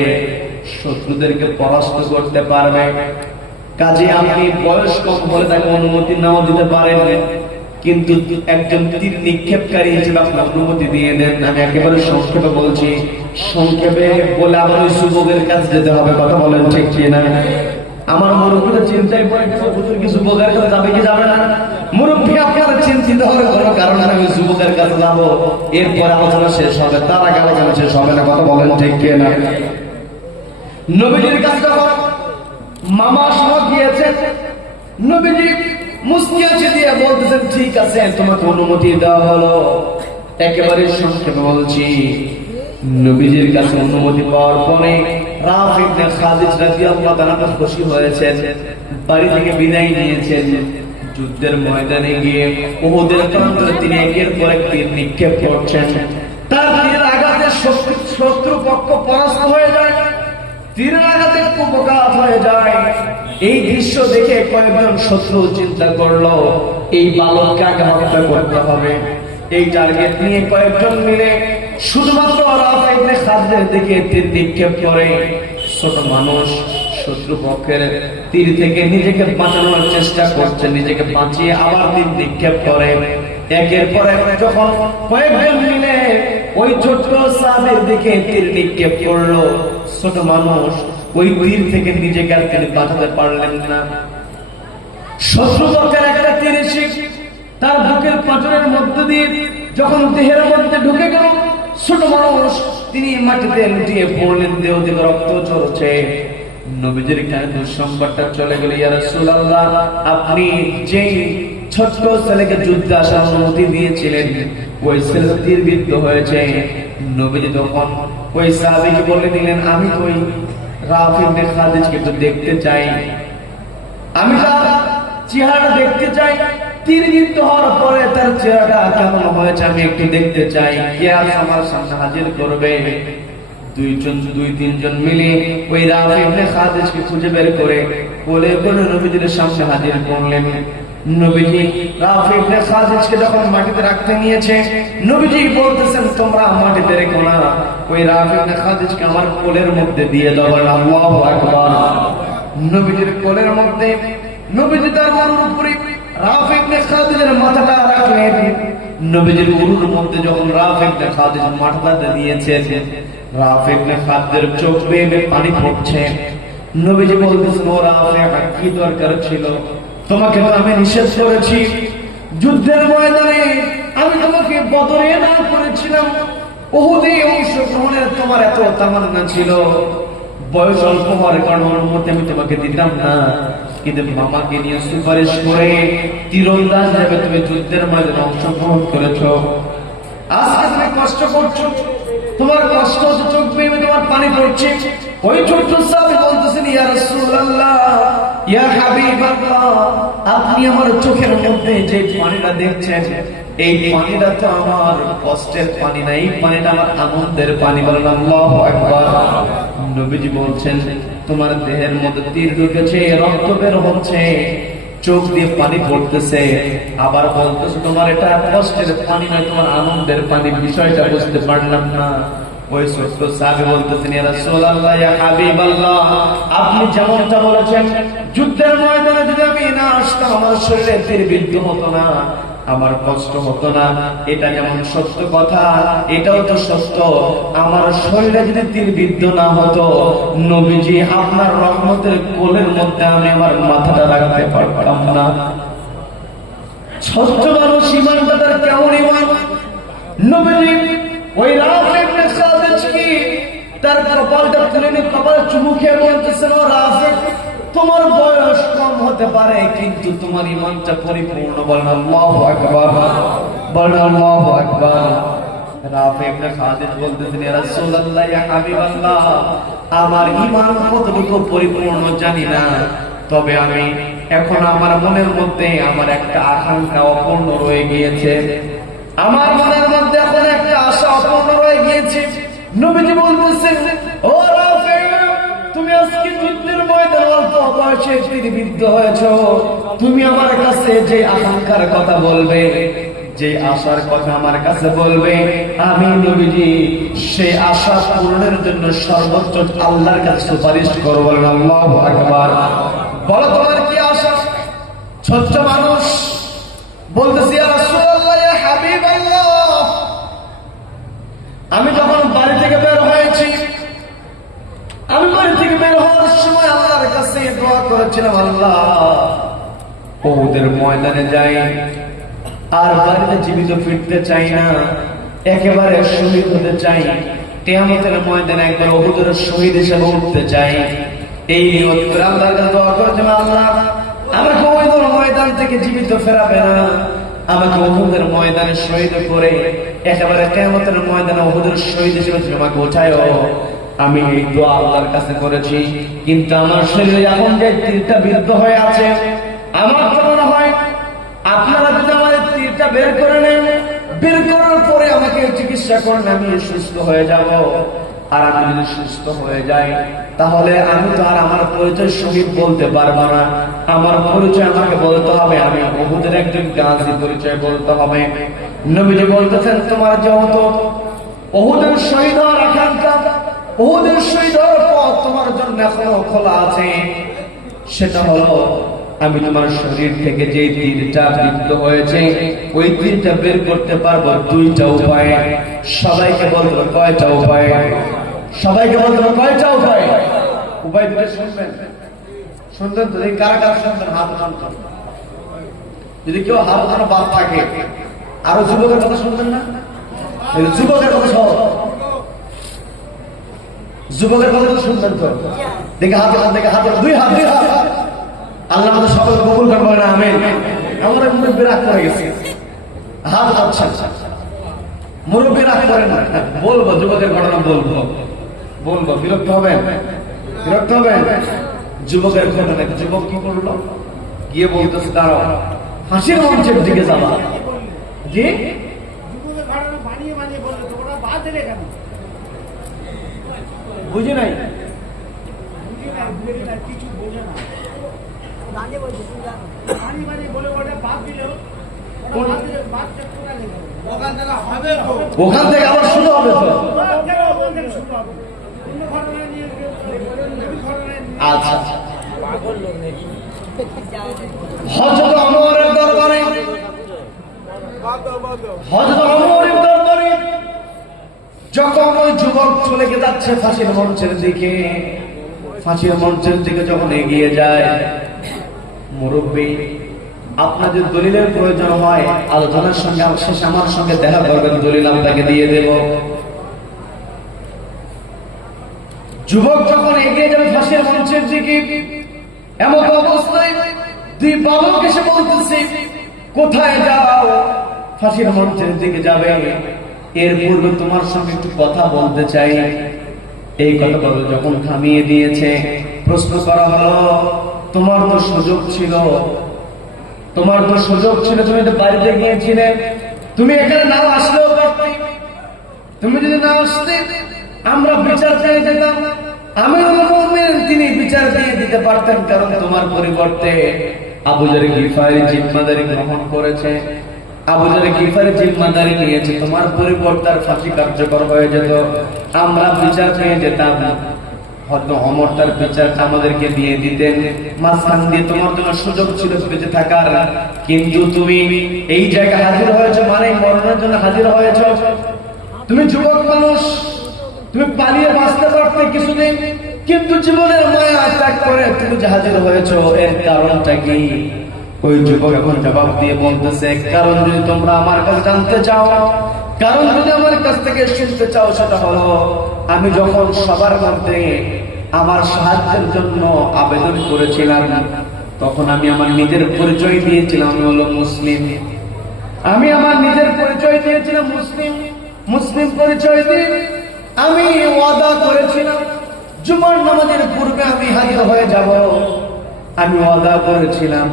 শত্রুদেরকে পরাস্ত করতে পারবে। কাজে আপনি বয়স কম বলে তাকে অনুমতি নাও দিতে পারেন, কিন্তু একজন তীর নিক্ষেপকারী হিসেবে আপনি অনুমতি দিয়ে দেন। আমি একেবারে সংক্ষেপে বলছি, সংক্ষেপে বলে আবার ওই যুবকের কাছে যেতে হবে। কথা বলেন ঠিক কি না? আমার মুরব্বীরা চিন্তায় পড়ে গেছে, হুজুর কি যুবকের কাছে যাবে কি যাবে না? মুরব্বী আপনারা চিন্তিত হওয়ার কোনো কারণ নাই, ওই যুবকের কাছে যাবো, এরপরে আলোচনা শেষ হবে, তার আগে আলোচনা শেষ হবে না। কথা বলেন ঠিক কি না? নবীজির কাছে যখন মামা সহ গিয়েছেন, নবীজি মুস্কি হাসি দিয়ে বলতেছেন, ঠিক আছে তোমাকে অনুমতি দেওয়া হলো। একেবারে সংক্ষেপে বলছি, নবীজির কাছে অনুমতি পাওয়ার পরে রাফি ইবনে খাদিজ রাদিয়াল্লাহু তাআলা খুশি হয়েছেন, বাড়ি থেকে বিদায় নিয়েছেন। যুদ্ধের ময়দানে গিয়ে উহুদের প্রান্তরে তিনি একের পর এক তীর নিক্ষেপ করছেন। তার তীরের আঘাতে শত্রু পক্ষ পরাস্ত হয়ে যায়, তীরের আঘাতে কুপকাত হয়ে যায়। এই দৃশ্য দেখে কয়েকজন শত্রু চিন্তা করলো, এই বালককে আগে হত্যা করতে হবে। এই টার্গেট নিয়ে কয়েকজন মিলে শুধুমাত্র রাফি ইবনে খাদিজের দিকে তীর নিক্ষেপ করে। ছোট মানুষ শত্রু পক্ষের তীর থেকে নিজেকে বাঁচানোর চেষ্টা করছে, নিজেকে বাঁচিয়ে আবার তীর নিক্ষেপ করে। একের পর এক যখন কয়েকজন মিলে ওই ছোট্ট সাহাবীর দিকে তীর নিক্ষেপ করলো, ছোট মানুষ ওই তীর থেকে নিজেকে আর তিনি বাঁচাতে পারলেন না। শত্রুপক্ষের একটা তীর এসে তার বুকের পাঁজরের মধ্য দিয়ে যখন দেহের মধ্যে ঢুকে গেল, ছোট মানুষ তিনি মাটিতে লুটিয়ে পড়লেন, দেহ থেকে রক্ত ঝরছে। নবীজির কানে দুঃসংবাদটা চলে গেল, ইয়া রাসূলুল্লাহ, আপনি যেই ছোট্ট ছেলেকে যুদ্ধে আসার অনুমতি দিয়েছিলেন, ওই ছেলে তীরবিদ্ধ হয়েছে। নবীজি তখন ওই সাহাবীকে বলে দিলেন, আমি তো ওই রাফি ইবনে খাদিজকে তো দেখতে চাই, আমি তার চেহারা দেখতে চাই, তীরবিদ্ধ হওয়ার পরে তার চেহারাটা কেমন হয়েছে আমি একটু দেখতে চাই। কে আজ আমার সামনে হাজির করবে? দুই তিনজন মিলে ওই রাফি ইবনে খাদিজকে খুঁজে বের করে কোলে করে নবীজির সামনে হাজির করলেন। নবীজি রাফি ইবনে খাদিজকে যখন মাটিতে রাখতে নিয়েছে, নবীজি বলতেছেন, তোমরা মাটিতে রেখো না, ওই রাফি ইবনে খাদিজকে আমার কোলের মধ্যে দিয়ে দাও। আল্লাহু আকবার। নবীজির কোলের মধ্যে নবীজি তার মাথার উপরে রাফি ইবনে খাদিজের মাথাটা রাখলেন। নবীজির উরুর মধ্যে যখন রাফি ইবনে খাদিজ মাথাটা দিয়েছে, রাফি ইবনে খাদিজের চোখ বেয়ে পানি পড়ছে। নবীজি বলতেছেন, ও রাফি, কি দরকার ছিল? তোমাকে তো আমি নিষেধ করেছি যুদ্ধের ময়দানে, আমি তোমাকে বদরে না করেছিলাম, উহুদে অংশগ্রহণের তোমার এত তামান্না ছিল, বয়স অল্প হওয়ার কারণে অনুমতি আমি তোমাকে দিতাম না, কিন্তু মামাকে নিয়ে সুপারিশ করে তীরন্দাজ হিসেবে তুমি যুদ্ধের ময়দানে অংশগ্রহণ করেছো। আজকে তুমি কষ্ট করছো, তোমার কষ্ট হচ্ছে, চোখ বেয়ে তোমার পানি পড়ছে। ওই ছোট্ট সাহাবী বলতেছেন, ইয়া রাসূলুল্লাহ, ইয়া হাবিবাল্লাহ, আপনি আমার চোখের মধ্যে যে পানিটা দেখছেন, এই পানিটা তো আমার কষ্টের পানি না, এই পানিটা আমার আনন্দের পানি। বলেন আল্লাহু আকবার। নবীজি বলছেন, তোমার দেহের মধ্যে তীর ঢুকেছে, রক্ত বের হচ্ছে, চোখ দিয়ে পানি পড়তেছে, আবার বলতেছে তোমার এটা কষ্টের পানি নয়, তোমার আনন্দের পানি। বিষয়টা বুঝতে পারলাম না। ওই ছোট্ট সাহাবী বলতেছেন, ইয়া রাসূলুল্লাহ, ইয়া হাবিবাল্লাহ, আপনি যেমনটা বলেছেন, যুদ্ধের ময়দানে যদি আমি না আসতাম, আমার শরীরে তীরবিদ্ধ হতো না, আমার কষ্ট হতো না, এটা যেমন সত্য কথা, এটাও তো সত্য। আমার শরীরে যদি তীরবিদ্ধ না হতো, নবীজি আপনার রহমতের কোলের মধ্যে আমি আমার মাথাটা রাখতে পারতাম না। সত্য মানুষ ইমানটা তার কেমন ইমান! নবীজি ওই রাফি ইবনে খাদিজকে তার কপালটা তুলে নিয়ে কপালে চুমু খেয়ে বলতেছেন, ও রাফি, তোমার বয়স কম হতে পারে, কিন্তু তোমার ইমানটা পরিপূর্ণ। বলেন আল্লাহু আকবার। বলেন আল্লাহু আকবার। রাফি ইবনে খাদিজ বলতেছেন, ইয়া রাসূলুল্লাহ, ইয়া হাবিবাল্লাহ, আমার ঈমান কতটুকু পরিপূর্ণ জানি না, তবে আমি এখন আমার মনের মধ্যে আমার একটা আকাঙ্ক্ষা অপূর্ণ রয়ে গিয়েছে, আমার মনের মধ্যে এখন একটা আশা অপূর্ণ রয়ে গিয়েছে। নবীজি বলতেছেন, ও রাফি, তুমি আজকে যুদ্ধের ময়দানে অল্প বয়সে তীরবিদ্ধ হয়েছো, তুমি আমার কাছে যে আকাঙ্ক্ষার কথা বলবে, যে আশার কথা আমার কাছে বলবে, আমি নবীজি সেই আশা পূরণের জন্য সর্বোচ্চ আল্লাহর কাছে সুপারিশ করব। আল্লাহু আকবার। বলো তোমার কি আশা? ছোট্ট মানুষ বলতেছি, ইয়া রাসূলুল্লাহ, ইয়া হাবিবাল্লাহ, আমি যখন বাড়ি থেকে বের হয়েছি, আমি বাড়ি থেকে বের হওয়ার সময় আল্লাহর কাছে দোয়া করেছিলাম, আল্লাহ, উহুদের ময়দানে যাই, আর বাড়িতে জীবিত ফিরতে চাই না, একেবারে শহীদ হতে চাই, কিয়ামতের ময়দানে একবার উহুদের শহীদ হিসেবে উঠতে চাই। এই নিয়ত করে আল্লাহর কাছে দোয়া করেছিলাম, আল্লাহ, আমাকে উহুদের ময়দান থেকে জীবিত ফেরাবে না, আমাকে উহুদের ময়দানে শহীদ করে একেবারে কিয়ামতের ময়দানে উহুদের শহীদ হিসেবে তুমি আমাকে উঠায়ো। আমি এই দোয়া আল্লাহর কাছে করেছি, কিন্তু আমার শরীরে এখন যে তীরটা বিদ্ধ হয়ে আছে, আমার তো মনে হয় আপনারা যদি আমার তীরটা বের করে নেন, বের করার পরে আমাকে চিকিৎসা করেন, আমি সুস্থ হয়ে যাব। আর আমি যদি সুস্থ হয়ে যাই, তাহলে আমি তো আর আমার পরিচয় শহীদ বলতে পারবো না, আমার পরিচয় আমাকে বলতে হবে আমি উহুদের একজন গাজী পরিচয় বলতে হবে। নবীজি বলতেছেন, তোমার যেহেতু উহুদের শহীদ হওয়ার আকাঙ্ক্ষা, উহুদের শহীদ হওয়ার পথ তোমার জন্য এখনো খোলা আছে, সেটা হলো আমি তোমার শরীর থেকে যে তীরটা বিদ্ধ হয়েছে, ওই তীরটা বের করতে পারবো দুইটা উপায়ে। সবাইকে বলবো কয়টা উপায়? সবাইকে বলবো কয়টা উপায়? উপায় দুটো শুনবেন, শুনবেন তো? এই কারা কারা শুনবেন হাত উঠান। যদি কেউ হাত উঠানো বাদ থাকে, আরো যুবকের কথা শুনবেন না? যুবকের কথা সহ যুবকের কথা তো শুনবেন তো? দেখে হাত উঠান, দেখে হাত, দুই হাত, দুই হাত। আল্লাহ আমাদের সকল কবুল করবেন, আমিন। আমার মুখে বিরাট করে গেছে, হাত উঠাচ্ছেন। মুরব্বী রাগ করেন না, বলবো যুবকের ঘটনা বলবো বলবো, বিরক্ত হবেন? বিরক্ত হবেন? যুবকের ঘটনা, যুবক কি করলো, গিয়ে বলতেছে দাঁড়াও, ফাঁসির মঞ্চের দিকে যাবা। জি, বুঝি নাই। ওখান থেকে আবার শুরু হবে তো। আচ্ছা, হযরত ওমরের দরবারে, হযরত ওমরের দরবারে যখন ওই যুবক চলে যাচ্ছে ফাঁসির মঞ্চের দিকে, ফাঁসির মঞ্চের দিকে যখন এগিয়ে যায়, মুরব্বী আপনাদের দলিলের প্রয়োজন হয় আলোচনার সঙ্গে শেষে আমার সঙ্গে দেখা করবেন, দলিল আপনাকে দিয়ে দেব। যুবক যখন এগিয়ে যাবে ফাঁসির মঞ্চের দিকে, এমন অবস্থায় দুই বালক এসে বলতেছে কোথায় যাও? ফাঁসির মঞ্চের দিকে যাবে, এর পূর্বে তোমার সঙ্গে একটু কথা বলতে চাই। এই কথা বলে যখন থামিয়ে দিয়েছে, প্রশ্ন করা হলো তোমার তো সুযোগ ছিল, তোমার তো সুযোগ ছিল, তুমি তো বাড়িতে গিয়েছিলে, তুমি এখানে না আসলেও পারতে, তুমি যদি না আসতে আমরা বিচার পেয়ে যেতাম, আমিরুল মুমিনিন তিনি বিচার দিয়ে দিতে পারতেন, কারণ তোমার পরিবর্তে আবু যর গিফারি জিম্মাদারি গ্রহণ করেছে, আবু যর গিফারি জিম্মাদারি নিয়েছে, তোমার পরিবর্তে ফাঁসি কার্যকর হয়ে যেত, আমরা বিচার পেয়ে যেতাম। হয়তো ওমর তার বিচারটা আমাদেরকে দিয়ে দিতেন, মাঝখান দিয়ে তোমার জন্য সুযোগ ছিল বেঁচে থাকার, কিন্তু তুমি এই জায়গায় হাজির হয়েছো মানে মরণের জন্য হাজির হয়েছো। তুমি যুবক মানুষ, তুমি পালিয়ে বাঁচতে পারতে কিছুদিন, কিন্তু জীবনের মায়া ত্যাগ করে তুমি যে হাজির হয়েছো, এর কারণটা কি? ওই যুবক এখন জবাব দিয়ে বলতেছে, কারণ যদি তোমরা আমার কাছে জানতে চাও, কারণ যদি আমার কাছ থেকে শুনতে চাও, সেটা হলো আমি যখন সবার মধ্যে আমার সাহায্যের জন্য আবেদন করেছিলাম, তখন আমি আমার নিজের পরিচয় দিয়েছিলাম আমি হলো মুসলিম। আমি আমার নিজের পরিচয় দিয়েছিলাম মুসলিম। মুসলিম পরিচয় দিয়ে আমি ওয়াদা করেছিলাম জুমার নামাজের পূর্বে আমি হাজির হয়ে যাব। আমি ওয়াদা করেছিলাম,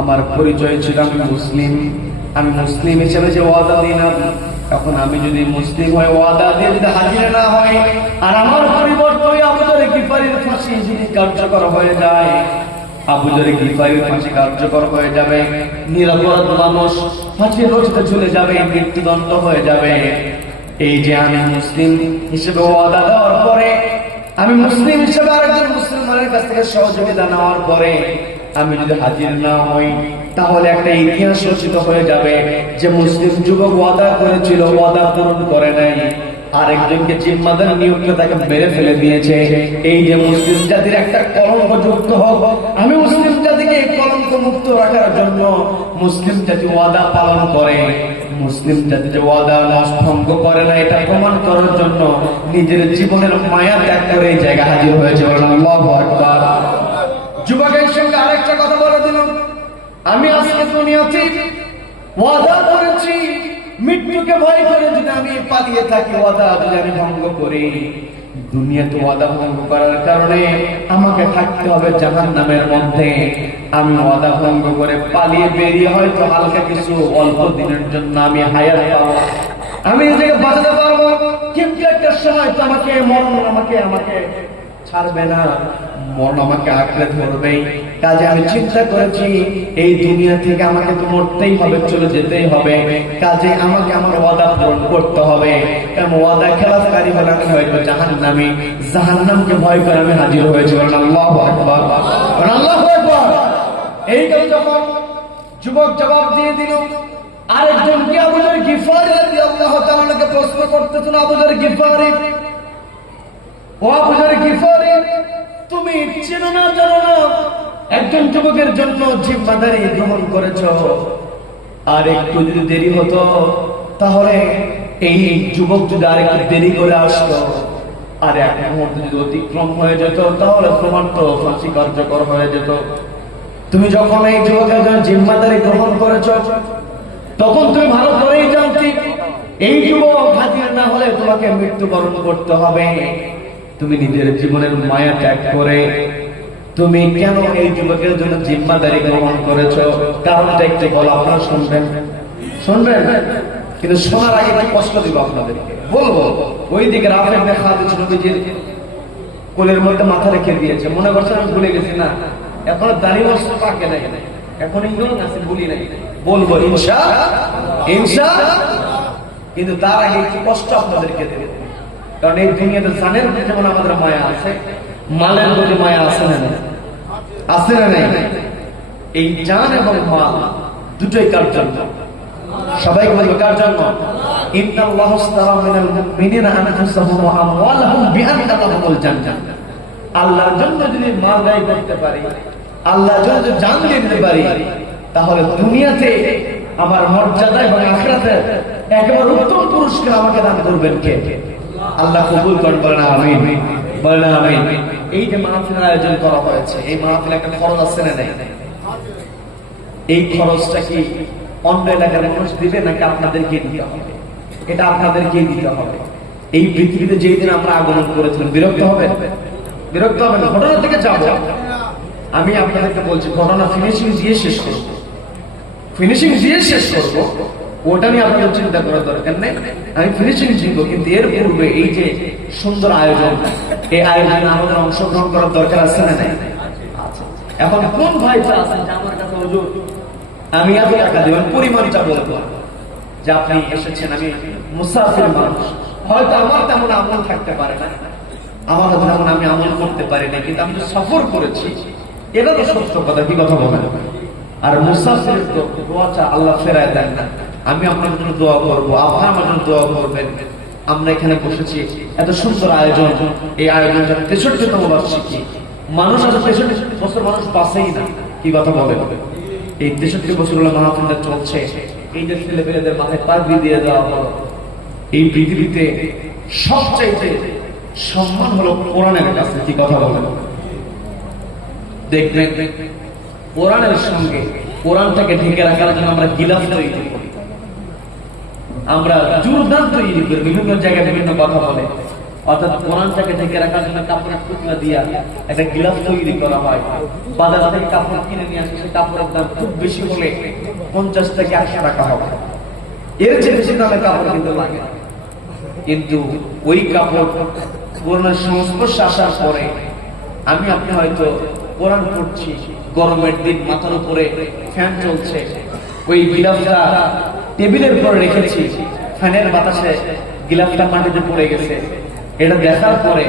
আমার পরিচয় ছিল আমি মুসলিম। আমি মুসলিম হিসেবে যে ওয়াদা দিলাম, এখন আমি যদি মুসলিম হয়ে ওয়াদা দিয়ে যদি হাজির না হয়, আর আমার পরিবর্তে আবু যর গিফারির ফাঁসি যদি কার্যকর হয়ে যায়, আবু যর গিফারির ফাঁসি কার্যকর হয়ে যাবে, নিরপরাধ মানুষ ফাঁসির রশিতে ঝুলে যাবে, মৃত্যুদণ্ড হয়ে যাবে। এই যে আমি মুসলিম হিসেবে ওয়াদা দেওয়ার পরে, আমি মুসলিম হিসেবে আরেকজন মুসলমানের কাছ থেকে সহযোগিতা নেওয়ার পরে আমি যদি হাজির না হই, তাহলে একটা ইতিহাস রচিত হয়ে যাবে যে মুসলিম যুবক ওয়াদা করেছিল, ওয়াদা পূরণ করে নাই, আরেকজনকে জিম্মাদার নিয়োগ তাকে মেরে ফেলে দিয়েছে। এই যে মুসলিম জাতির একটা কলঙ্ক যুক্ত হোক, আমি মুসলিম জাতিকে কলঙ্ক মুক্ত রাখার জন্য মুসলিম জাতি ওয়াদা পালন করে, মুসলিম জাতি যে ওয়াদা ভঙ্গ করে না এটা প্রমাণ করার জন্য নিজের জীবনের মায়া ত্যাগ করে এই জায়গা হাজির হয়েছে। আল্লাহু আকবার। যুবকের সঙ্গে আরেকটা কথা বলে দিলাম, আমি আজকে দুনিয়াতে ওয়াদা করেছি, মৃত্যুকে ভয় করে যদি আমি পালিয়ে থাকি, ওয়াদা যদি আমি ভঙ্গ করি, দুনিয়াতে ওয়াদা ভঙ্গ করার কারণে আমাকে থাকতে হবে জাহান্নামের মধ্যে। আমি ওয়াদা ভঙ্গ করে পালিয়ে বেরিয়ে হয়তো হালকা কিছু অল্প দিনের জন্য আমি হায়াত পাবো, আমি নিজেকে বাঁচাতে পারবো, কিন্তু একটা সময় তো আমাকে মরণ আমাকে ছাড়বে না, মরণ আমাকে আঁকড়ে ধরবে। কাজে আমি চিন্তা করেছি এই দুনিয়া থেকে আমাকে তো মরতেই হবে, চলে যেতেই হবে, কাজে আমাকে আমার ওয়াদা পূরণ করতে হবে। কারণ ওয়াদা খেলাফকারী হলে আমি হয়তো জাহান্নামী, জাহান্নামকে ভয় করে আমি হাজির হয়েছি। আল্লাহু আকবার, আল্লাহু আকবার। এই কথা যখন যুবক জবাব দিয়ে দিল, আরেকজনকে আবু যর গিফারি রাদিয়াল্লাহু তাআলাকে প্রশ্ন করতেছেন, আবু যর গিফারি, ও আবু যর গিফারি, তুমি চেনো না জানো না একজন যুবকের জন্য জিম্মাদারি গ্রহণ করেছ, আর একটু যদি দেরি হতো তাহলে এই যুবক যদি আরেকটু দেরি করে আসতো, আর এক মুহূর্তে যদি অতিক্রম হয়ে যেত, তাহলে প্রমাণ তো ফাঁসি কার্যকর হয়ে যেত। তুমি যখন এই যুবকের জন্য জিম্মাদারি গ্রহণ করেছ, তখন তুমি ভালো করেই জানতে এই যুবক হাজির না হলে তোমাকে মৃত্যুবরণ করতে হবে। তুমি নিজের জীবনের মায়া ত্যাগ করে তুমি কেন এই যুবকের জন্য জিম্মাদারি গ্রহণ করেছো? কারণটা একটু বলো, আপনারা শুনবেন শুনবেন, কিন্তু শোনার আগে একটু কষ্ট দিব আপনাদেরকে। বলবো ওই দিকে রাফে ইবনে খাদিজ নবীজির কোলের মধ্যে মাথা রেখে দিয়েছে, মনে করছেন আমি ভুলে গেছি না, এখন দাড়ি বস্ত পাকে নাই, এখন ইঙ্গন আছে ভুলি নাই, বলবো ইনশা। কিন্তু তার আগে একটু কষ্ট আপনাদেরকে দেব, কারণ এই দুনিয়াতে জানের প্রতি যেমন আমাদের মায়া আছে, মালের প্রতি মায়া আছে না আছে না নাই? এই জান এবং মাল দুটোই কার জন্য? সবাই বলবে কার জন্য? ইন্নাল্লাহু আশতারা মিনাল মুমিনিনা আনফুসাহুম ওয়া আমওয়ালাহুম বিআন্না লাহুমুল জান্নাহ। আল্লাহর জন্য যদি মাল ব্যয় করতে পারি, আল্লাহর জন্য যদি জান দিতে পারি, তাহলে দুনিয়াতে আমার মর্যাদা এবং আখিরাতে একেবারে উত্তম পুরস্কার আমাকে দান করবেন কে? আল্লাহ কবুল করুন, বলেন আমিন, বলেন আমিন। এই যে মাহফিলের আয়োজন করা হয়েছে, এই মাহফিলে একটা খরচ আছে না নাই? এই খরচটা কি অন্য এলাকার মানুষ দিবে নাকি আপনাদেরকে দিতে হবে? এটা আপনাদেরকেই দিতে হবে। এই পৃথিবীতে যেই দিন আমরা আগমন করেছিলাম, বিরক্ত হবে? বিরক্ত হবে না? ঘটনা থেকে যাবো, আমি আপনাদেরকে বলছি ঘটনা ফিনিশিং দিয়ে শেষ করবো, ফিনিশিং দিয়ে শেষ করবো, ওটা নিয়ে আপনাদের চিন্তা করার দরকার নেই। আমি ফিনিশিং চিনবো, কিন্তু এর পূর্বে এই যে সুন্দর আয়োজন, এই আয়োজনে আমাদের অংশগ্রহণ করার দরকার আছে না নাই? এখন কোন ভাইটা আছেন যে আমার কাছে হুজুর আমি এত টাকা দেবেন, পরিমাণটা বলবো যে আপনি এসেছেন, আমি মুসাফির মানুষ, হয়তো আমার তেমন আমল থাকতে পারে না, আমার তেমন আমি আমল করতে পারি না, কিন্তু আমি তো সফর করেছি, এটা তো সত্য কথা, কি কথা বলেন? আর মুসাফিরের তো দোয়াটা আল্লাহ ফেরায় দেন না। আমি আপনার জন্য দোয়া করবো, আপনি আমার জন্য দোয়া করবেন। আমরা এখানে বসেছি, এত সুন্দর আয়োজন, এই আয়োজনটা 63তম বার্ষিকী, মানুষ আজ 63 বছর মানুষ বাঁচেই না, কি কথা বলে? এই 63 বছর হলো মাহফিলটা চলছে, এই যে ছেলে পেলেদের মাথায় পাগড়ি দিয়ে দেওয়া হলো। এই পৃথিবীতে সবচাইতে সম্মান হলো কোরআনের কাছে, কি কথা বলে? দেখবেন কোরআনের সঙ্গে কোরআনটাকে ঢেকে রাখার জন্য আমরা গিলাফ তৈরি করি, আমরা জুরদান তৈরি করি, বিভিন্ন জায়গায় বিভিন্ন কথা বলে, অর্থাৎ কোরআনটাকে ঢেকে রাখার জন্য কাপড়ের টুকরা দিয়া একটা গিলাফ তৈরি করা হয়। বাজার থেকে কাপড় কিনে নিয়ে আসে, সেই কাপড়ের দাম খুব বেশি হলে 50 থেকে 100 টাকা হবে, এর চেয়ে বেশি দামে কাপড় কিন্তু লাগে না। কিন্তু ওই কাপড় কোরআনের সংস্পর্শে আসার পরে আমি আপনি হয়তো কোরআন পড়ছি, গরমের দিন মাথার উপরে ফ্যান চলছে, ওই গিলাফটা টেবিলের উপরে রেখেছি, ফ্যানের বাতাসে গিলাফটা মাটিতে পড়ে গেছে, এটা দেখার পরে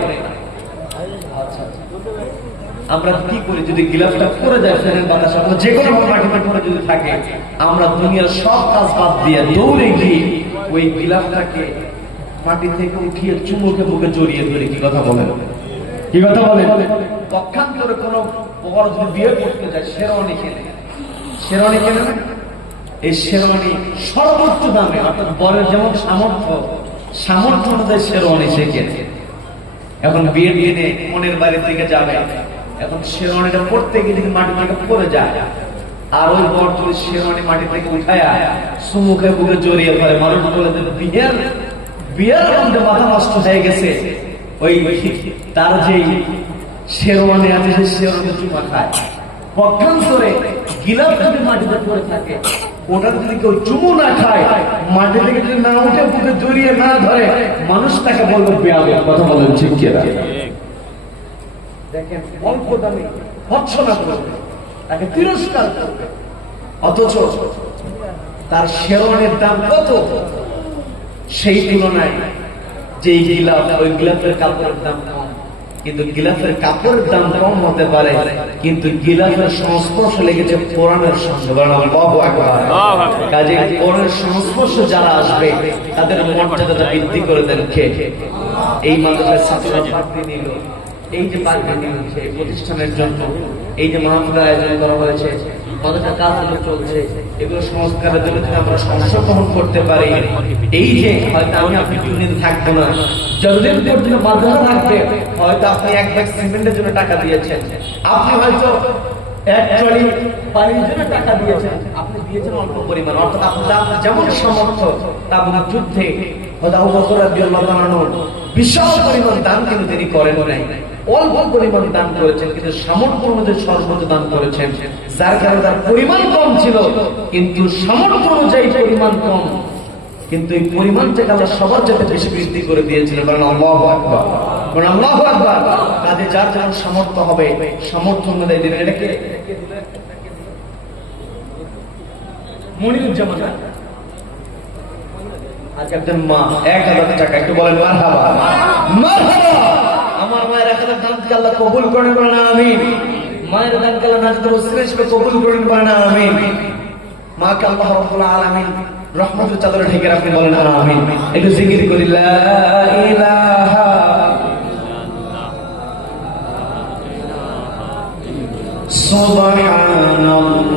আমরা কি করি? যদি গিলাফটা পড়ে যায় ফ্যানের বাতাসে, আমরা যে কোনো মাটিতে পড়ে যদি থাকে, আমরা দুনিয়ার সব কাজ বাদ দিয়ে দৌড়ে গিয়ে ওই গিলাফটাকে মাটি থেকে উঠিয়ে চুমুকে মুখে জড়িয়ে ধরে, কি কথা বলেন? কি কথা বলেন? পক্ষান্তরে কোনো বড় যদি বিয়ে করতে যায়, শেরওয়ানি কেনে, শেরওয়ানি কেনে না? এই শেরওয়ানি সর্বোচ্চ দামে, অর্থাৎ বরের যেমন সামর্থ্য অনুযায়ী শেরওয়ানি সে কেনে। এখন বিয়ের দিনে মনের বাড়ি থেকে যাবে, এখন শেরওয়ানিটা পড়তে গিয়ে যদি মাটি থেকে পড়ে যায়, আর ওই বর যদি শেরওয়ানি মাটি থেকে উঠায় সুমুখে বুকে জড়িয়ে ধরে, মানুষ বলে যে বিয়ের মধ্যে মাথা নষ্ট হয়ে গেছে, ওই তার যে শেরওয়ানি আছে সে শেরওয়ানি চুমা খায়। পক্ষান্তরে গিলাফ যদি মাটিতে পড়ে থাকে, ওটা যদি কেউ চুমু না খায়, মাটি থেকে যদি না উঠে বুকে জড়িয়ে না ধরে, মানুষ তাকে বলবে বেয়াদব, কথা বলেন ঠিক কি না? দেখেন অল্প দামে ভৎসনা করবে, তাকে তিরস্কার করবে, অথচ তার শেরওয়ানির দাম কত? সেই তুলনায় যে গিলাফ, ওই গিলাফের কাপড়ের দাম কম, কিন্তু গিলাফের কাপড়ের দাম কম হতে পারে, কিন্তু গিলাফের সংস্পর্শ লেগেছে কোরআনের সঙ্গে। আল্লাহু আকবার। কাজে কোরআনের সংস্পর্শ যারা আসবে তাদের মর্যাদাটা বৃদ্ধি করে দেন কে? এই মাদ্রাসার ছাত্ররা পাগড়ি নিল, এই যে পাগড়ি নিয়েছে এই প্রতিষ্ঠানের জন্য, এই যে মাহফিলের আয়োজন করা হয়েছে, মাদ্রাসার কাজগুলো চলছে, এগুলো সংস্কারের জন্য যদি আমরা অংশগ্রহণ করতে পারি, এই যে হয়তো আমি আপনি দুদিন থাকবো না, যতদিন পর্যন্ত মাদ্রাসা থাকবে, হয়তো আপনি এক ব্যাগ সিমেন্টের জন্য টাকা দিয়েছেন, আপনি হয়তো এক ট্রলি পানির জন্য টাকা দিয়েছেন, আপনি দিয়েছেন অল্প পরিমাণ, অর্থাৎ আপনার যেমন সামর্থ্য তাবুক যুদ্ধে আবু বকর রাদিয়াল্লাহু তাআলা বিশাল পরিমাণ দান কিন্তু তিনি করেন নাই, অল্প পরিমাণ দান করেছেন, কিন্তু সামর্থ্য অনুযায়ী সর্বোচ্চ দান করেছেন। যার কারণে তার পরিমাণ কম ছিল, কিন্তু সামর্থ্য অনুযায়ী পরিমাণ কম, কিন্তু এই পরিমাণটাকে আল্লাহ সবার যাতে বেশি বৃদ্ধি করে দিয়েছিলেন। বলেন আল্লাহু আকবার, বলেন আল্লাহু আকবার। কাজে যার যেমন সামর্থ্য হবে সামর্থ্য অনুযায়ী দিবেন। এটাকে মনিরুজ্জামান আজকে একজন মা 1000 টাকা, একটু বলেন মারহাবা, মারহাবা। আমার মায়ের 1000 দানকে আল্লাহ কবুল করেন, বলেন আমিন। মায়ের দানকে আল্লাহ নাজাতের ওসিলা হিসেবে কবুল করেন, বলেন আমিন। মাকে আল্লাহ রাব্বুল আলামিন রহমতের চাদরে ঢেকে রাখেন, বলেন আমিন। একটু জিকির করি, লা ইলাহা সুবহানাল্লাহ